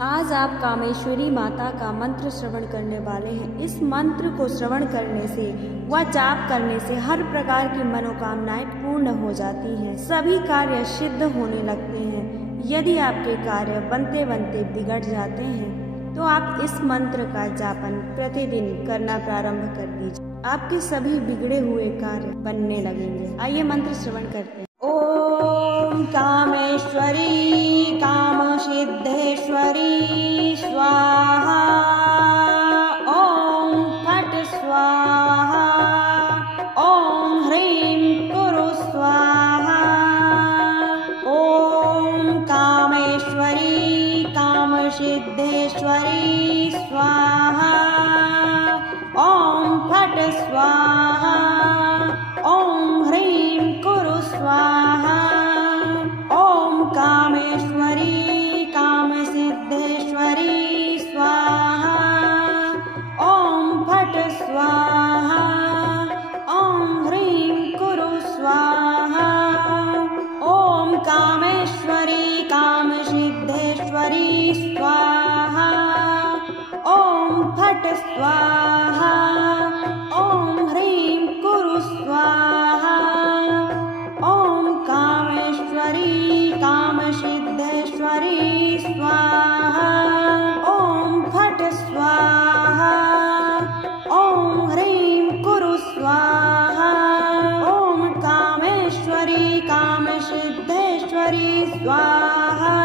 आज आप कामेश्वरी माता का मंत्र श्रवण करने वाले हैं। इस मंत्र को श्रवण करने से व जाप करने से हर प्रकार की मनोकामनाएं पूर्ण हो जाती हैं, सभी कार्य सिद्ध होने लगते हैं। यदि आपके कार्य बनते बनते बिगड़ जाते हैं तो आप इस मंत्र का जापन प्रतिदिन करना प्रारंभ कर दीजिए, आपके सभी बिगड़े हुए कार्य बनने लगेंगे। आइए मंत्र श्रवण करते हैं। ओम कामेश्वरी कामसिद्धेश्वरी स्वाहा। ओम फट स्वाहा। ओम ह्रीं कुरु स्वाहा। ओम कामेश्वरी कामसिद्धेश्वरी स्वाहा। ओम फट स्वाहा। ओम ह्रीं कुरु स्वाहा। ओम कामेश्वरी कामसिद्धेश्वरी स्वाहा। ओम फट स्वाहा। ओम ह्रीं कुरु स्वाहा। ओम कामेश्वरी कामसिद्धेश्वरी स्वाहा। ओम फट स्वाहा। ओम ह्रीं कुरु स्वाहा। ओम कामेश्वरी कामसिद्धेश्वरी स्वाहा। ओम फट स्वाहा। ओम ह्रीं कुरु स्वाहा। ओम कामेश्वरी कामसिद्धेश्वरी स्वाहा।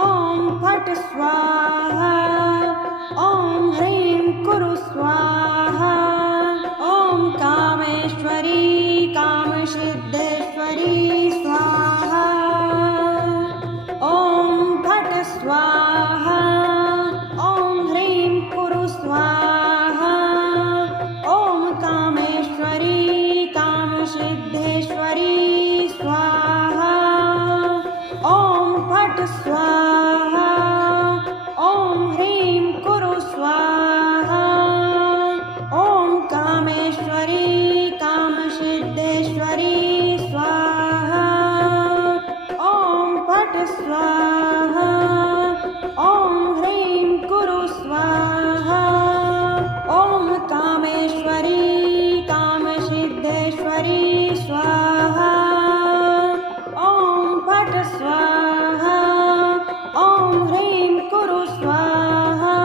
ओम फट स्वाहा। ओम ह्रीं कुरु स्वाहा। ओम कामेश्वरी कामसिद्धेश्वरी स्वाहा। ओम फट स्वाहा। ओम ह्रीं कुरु स्वाहा। ओम कामेश्वरी कामसिद्धेश्वरी स्वाहा। ओम फट स्वाहा। ओम ह्रीं कुरु स्वाहा। ओम कामेश्वरी कामसिद्धेश्वरी स्वाहा। ओम फट स्वाहा। ओम ह्रीं कुरु स्वाहा। ओम कामेश्वरी कामसिद्धेश्वरी स्वाहा। ओम फट स्वाहा। ओम ह्रीं कुरु स्वाहा। ओम कामेश्वरी कामसिद्धेश्वरी स्वाहा। ओम फट स्वाहा। ओम ह्रीं कुरु स्वाहा।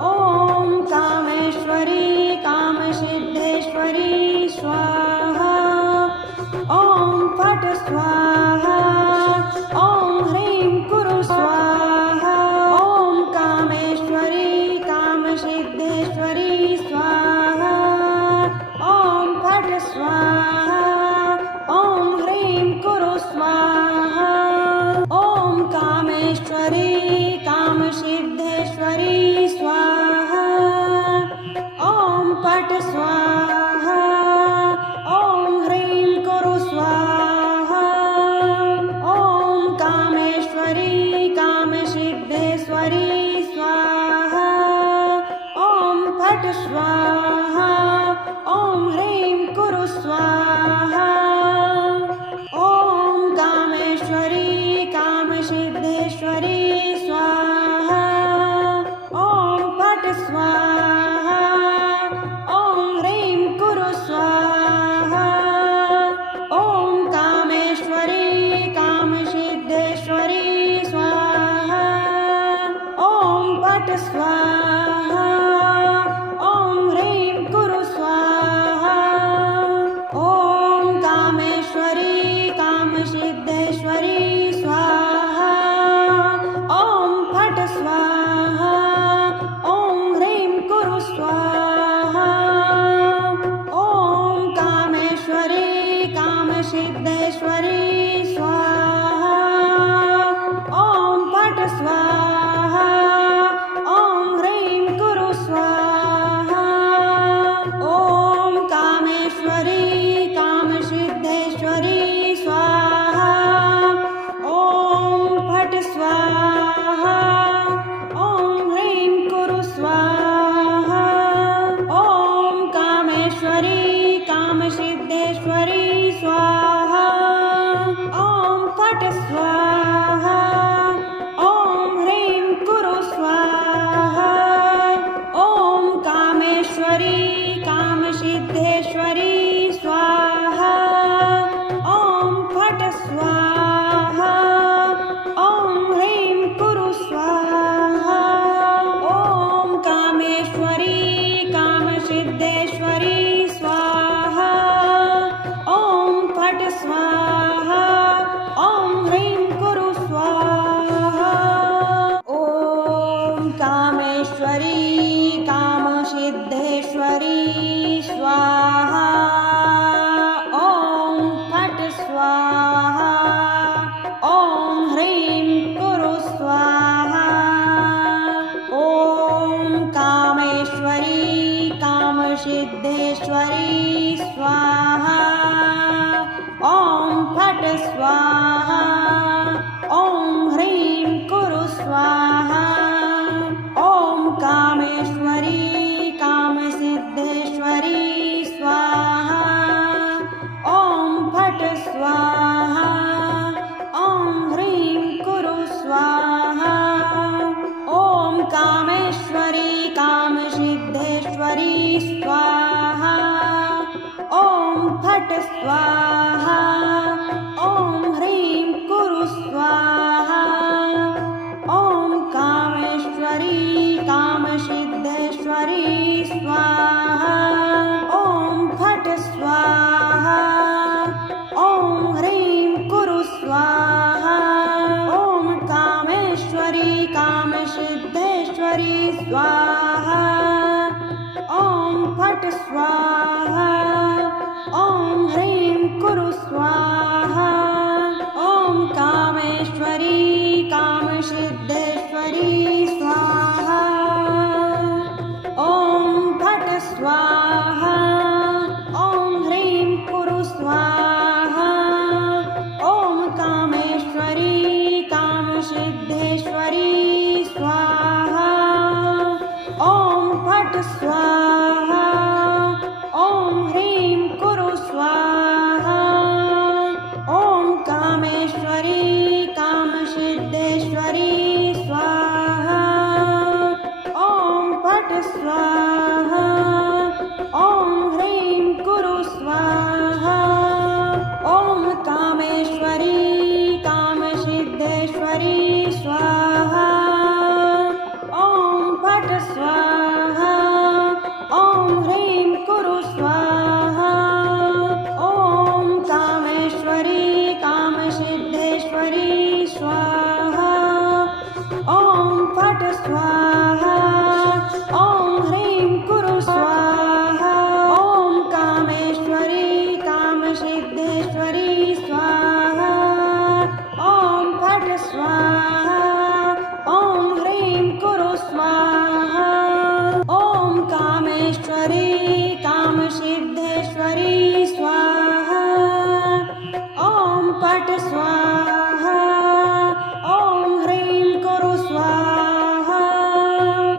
ओम कामेश्वरी कामसिद्धेश्वरी स्वाहा। ओम फट स्वाहा। ओम ह्रीं कुरु स्वाहा। ओम कामेश्वरी कामसिद्धेश्वरी स्वाहा। ओम फट स्वाहा। ओम ह्रीं कुरु स्वाहा। ओम कामेश्वरी कामसिद्धेश्वरी स्वाहा। ओम फट स्वाहा। ओम ह्रीं कुरु स्वाहा। ओम कामेश्वरी कामसिद्धेश्वरी स्वाहा। ओम फट स्वाहा। ओम ह्रीं कुरु स्वाहा। ओम कामेश्वरी कामसिद्धेश्वरी स्वाहा। ओम फट स्वाहा। ओम ह्रीं कुरु स्वाहा। ओम कामेश्वरी कामसिद्धेश्वरी स्वाहा। ओम फट स्वाहा। ओम ह्रीं कुरु स्वाहा। ओम कामेश्वरी कामसिद्धेश्वरी स्वाहा। ओम फट स्वाहा। ओम ह्रीं कुरु स्वाहा। ओम कामेश्वरी कामसिद्धेश्वरी स्वाहा। ओम फट स्वाहा। ओम ह्रीं कुरु स्वाहा। ओम कामेश्वरी कामसिद्धेश्वरी स्वाहा। ओम फट स्वाहा। ओम ह्रीं स्वाहा। ॐ ह्रीं कुरु स्वाहा। ॐ कामेश्वरी कामसिद्धेश्वरी स्वाहा। ॐ फट् स्वाहा। ॐ ह्रीं कुरु स्वाहा। ॐ कामेश्वरी कामसिद्धेश्वरी स्वाहा। ॐ फट् स्वाहा। ॐ ह्रीं कुरु स्वाहा। ॐ कामेश्वरी कामसिद्धेश्वरी स्वाहा। ॐ फट् स्वाहा। ॐ ह्रीं कुरु स्वाहा। ॐ कामेश्वरी कामसिद्धेश्वरी स्वाहा। ॐ फट् स्वाहा।